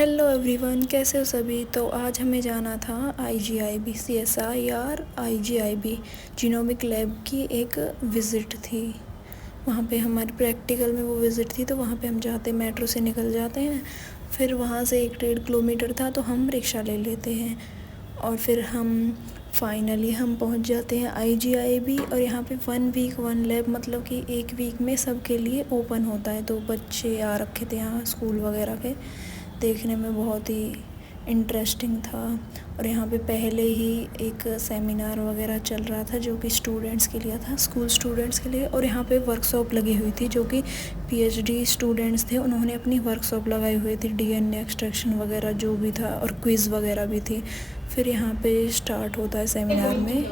Hello everyone, कैसे हो सभी। तो आज हमें जाना था IGIB CSIR IGIB genomic lab की एक विज़िट थी। वहाँ पे हमारी प्रैक्टिकल में वो विज़िट थी। तो वहाँ पे हम जाते मेट्रो से निकल जाते हैं, फिर वहाँ से 1-1.5 किलोमीटर था तो हम रिक्शा ले लेते हैं और फिर हम फाइनली पहुँच जाते हैं IGIB। और यहाँ पे 1 वीक 1 लैब, मतलब कि 1 वीक में सबके लिए ओपन होता है। तो बच्चे आ रखे थे यहाँ स्कूल वगैरह के, देखने में बहुत ही इंटरेस्टिंग था। और यहाँ पे पहले ही एक सेमिनार वगैरह चल रहा था जो कि स्टूडेंट्स के लिए था, स्कूल स्टूडेंट्स के लिए। और यहाँ पे वर्कशॉप लगी हुई थी जो कि PhD स्टूडेंट्स थे, उन्होंने अपनी वर्कशॉप लगाई हुई थी, DNA एक्सट्रैक्शन वगैरह जो भी था, और क्विज़ वगैरह भी थी। फिर यहाँ पे स्टार्ट होता है सेमिनार में।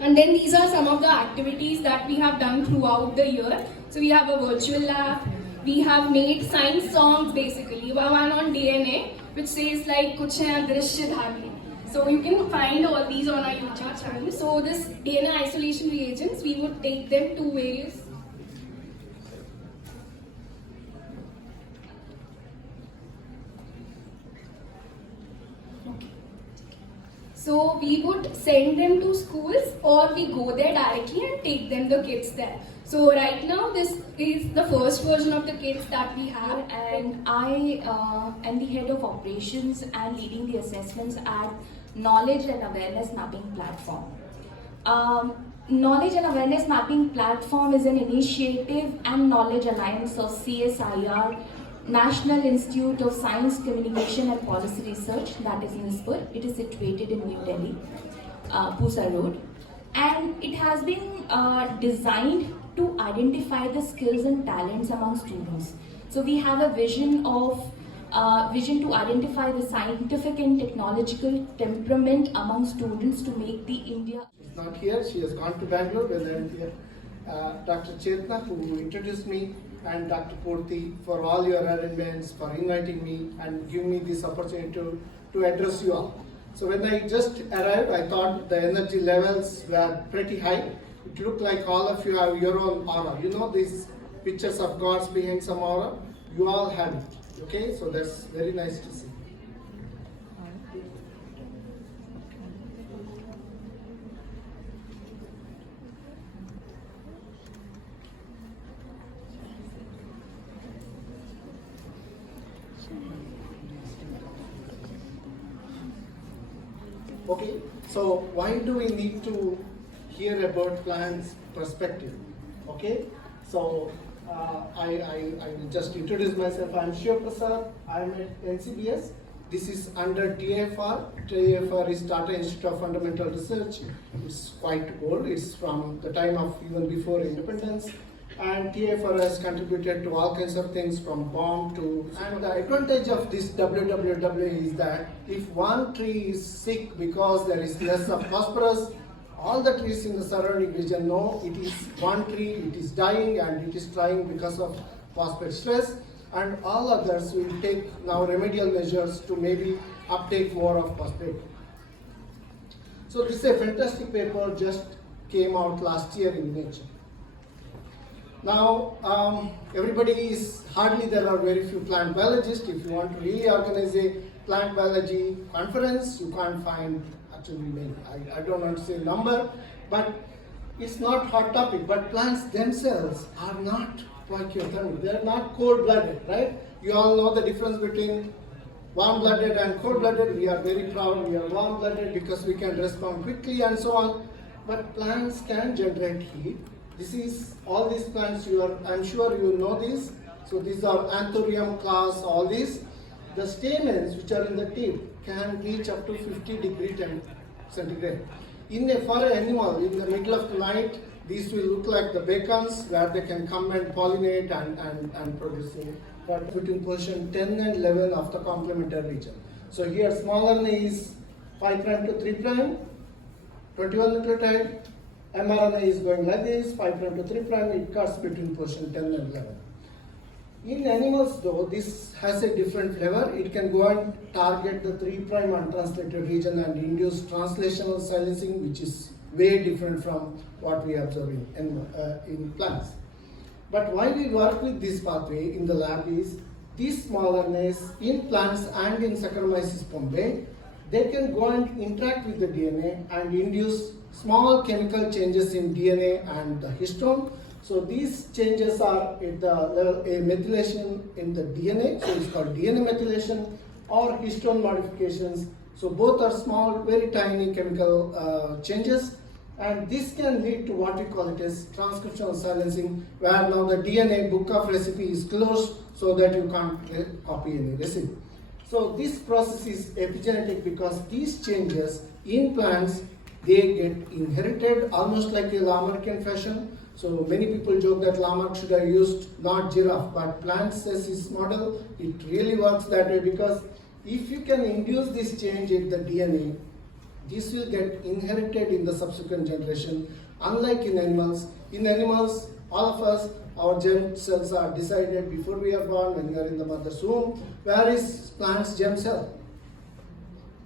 And then these are some of the activities that we have done throughout the year. So we have a virtual lab, we have made science songs basically, one on DNA which says like kuch hai adrishya dhani. So you can find all these on our YouTube channel. So this DNA isolation reagents, we would take them to various So we would send them to schools or we go there directly and take them the kits there. So right now this is the first version of the kits that we have. And I am the head of operations and leading the assessments at Knowledge and Awareness Mapping Platform. Knowledge and Awareness Mapping Platform is an initiative and knowledge alliance of CSIR, National Institute of Science, Communication and Policy Research, that is NISPUR. It is situated in New Delhi, Pusa Road. And it has been designed to identify the skills and talents among students. So we have a vision to identify the scientific and technological temperament among students to make the India. She's not here, she has gone to Bangalore, where I'm here. Dr. Chetna, who introduced me, and Dr. Purti, for all your arrangements, for inviting me and giving me this opportunity to address you all. So when I just arrived, I thought the energy levels were pretty high. It looked like all of you have your own aura. You know these pictures of gods behind some aura? You all have it. Okay, so that's very nice to see. Okay, so why do we need to hear about plants perspective? Okay, so I will just introduce myself. I'm Shiv Prasad. I'm at NCBS. This is under TFR. TFR is Tata Institute of Fundamental Research. It's quite old. It's from the time of even before independence. And TFR has contributed to all kinds of things from bomb to... And the advantage of this WWW is that if one tree is sick because there is less of phosphorus, all the trees in the surrounding region know it is one tree, it is dying and it is dying because of phosphate stress, and all others will take now remedial measures to maybe uptake more of phosphate. So this is a fantastic paper just came out last year in Nature. Now, everybody is, hardly there are very few plant biologists. If you want to really organize a plant biology conference, you can't find actually many. I don't want to say number, but it's not hot topic. But plants themselves are not brachythermic. They are not cold-blooded, right? You all know the difference between warm-blooded and cold-blooded. We are very proud we are warm-blooded because we can respond quickly and so on. But plants can generate heat. This is all these plants, I'm sure you know this. So these are Anthurium class, all these. The stamens which are in the tip can reach up to 50 centigrade. For an animal, in the middle of the night, these will look like the bacons where they can come and pollinate and produce but between position 10 and 11 of the complementary region. So here small RNA is 5' to 3', 21 nucleotide. mRNA is going like this, 5' to 3', it cuts between position 10 and 11. In animals though, this has a different flavor. It can go and target the 3' untranslated region and induce translational silencing, which is way different from what we observe in plants. But why we work with this pathway in the lab is these small RNAs in plants and in Saccharomyces pombe, they can go and interact with the DNA and induce small chemical changes in DNA and the histone. So these changes are at the level a methylation in the DNA, so it's called DNA methylation, or histone modifications. So both are small, very tiny chemical changes, and this can lead to what we call it as transcriptional silencing, where now the DNA book of recipe is closed so that you can't copy any recipe. So this process is epigenetic because these changes in plants, they get inherited almost like a Lamarckian fashion. So many people joke that Lamarck should have used not giraffe but plant says his model. It really works that way because if you can induce this change in the DNA, this will get inherited in the subsequent generation. Unlike in animals, all of us, our germ cells are decided before we are born, when we are in the mother's womb. Where is plant's germ cell?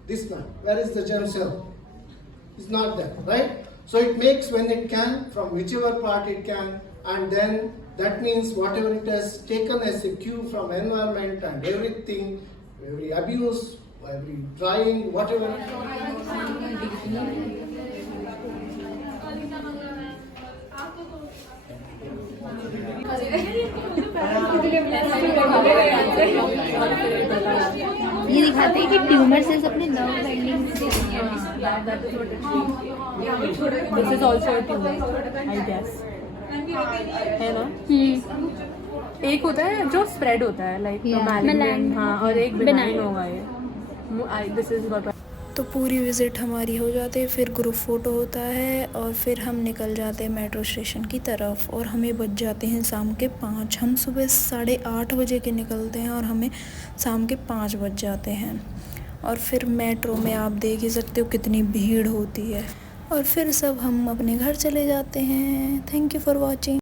This plant. Where is the germ cell? It's not there, right? So it makes when it can, from whichever part it can, and then that means whatever it has taken as a cue from environment and everything, every abuse, every drying, whatever. ये दिखाते हैं कि tumour cells अपने nerve ending से this is also tumour I guess है ना। एक होता है जो स्प्रेड होता है लाइक मैलिग्नेंट, हाँ, और एक बिनाइन होगा ये। This is what. तो पूरी विज़िट हमारी हो जाती है, फिर ग्रुप फ़ोटो होता है और फिर हम निकल जाते हैं मेट्रो स्टेशन की तरफ और हमें बज जाते हैं शाम के 5। हम सुबह 8:30 बजे के निकलते हैं और हमें शाम के 5 बज जाते हैं। और फिर मेट्रो में आप देख ही सकते हो कितनी भीड़ होती है और फिर सब हम अपने घर चले जाते हैं। Thank you for watching.